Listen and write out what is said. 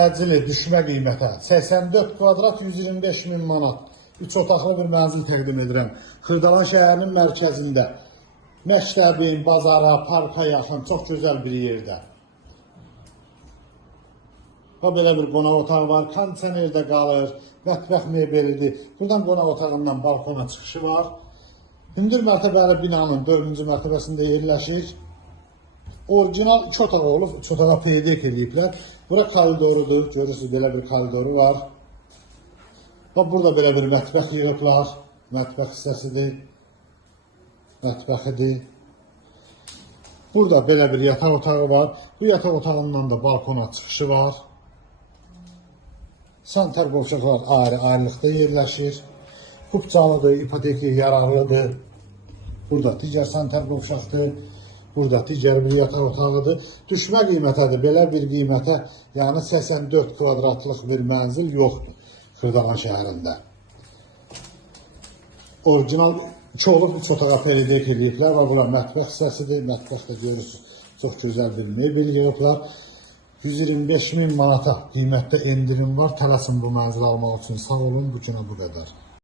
Təcili düşmə qiymətə 84 kvadrat 125 min manat 3 otaqlı bir mənzil təqdim edirəm. Xırdalan şəhərinin mərkəzində, məktəbin, bazara, parka yaxın, çox gözəl bir yerdə. Və belə bir qonaq otağı var, kondisionerdə qalır, mətbəx mebelidir. Buradan qonaq otağından balkona çıxışı var. Hündür mərtəbəli binanın 4-cü mərtəbəsində yerləşir. Orijinal 2 otağı olub, 3 otağa peydek ediblər. Bura koridorudur, görürsünüz belə bir koridoru var. Və burada belə bir mətbəx yığıblar, mətbəx hissəsidir, mətbəxidir. Burada belə bir yataq otağı var. Bu yataq otağından da balkona çıxışı var. Sanitar qovşaqlar ayrı-ayrılıqda yerləşir. Kupçalıdır, ipoteki yararlıdır. Burada digər sanitar qovşaqdır. Burada digər bir yataq otağıdır. Düşmə qiymətədir. Belə bir qiymətə, yəni 84 kvadratlıq bir mənzil yoxdur Xırdalan şəhərində. Orijinal 2 olub 3 otağa peydek ediblər və bura mətbəx hissəsidir. Mətbəxdə görürsünüz, çox gözəl bir mebel yığıblar. 125 min manata qiymətdə endirim var. Tələsin bu mənzili almaq üçün. Sağ olun, bu günə bu qədər.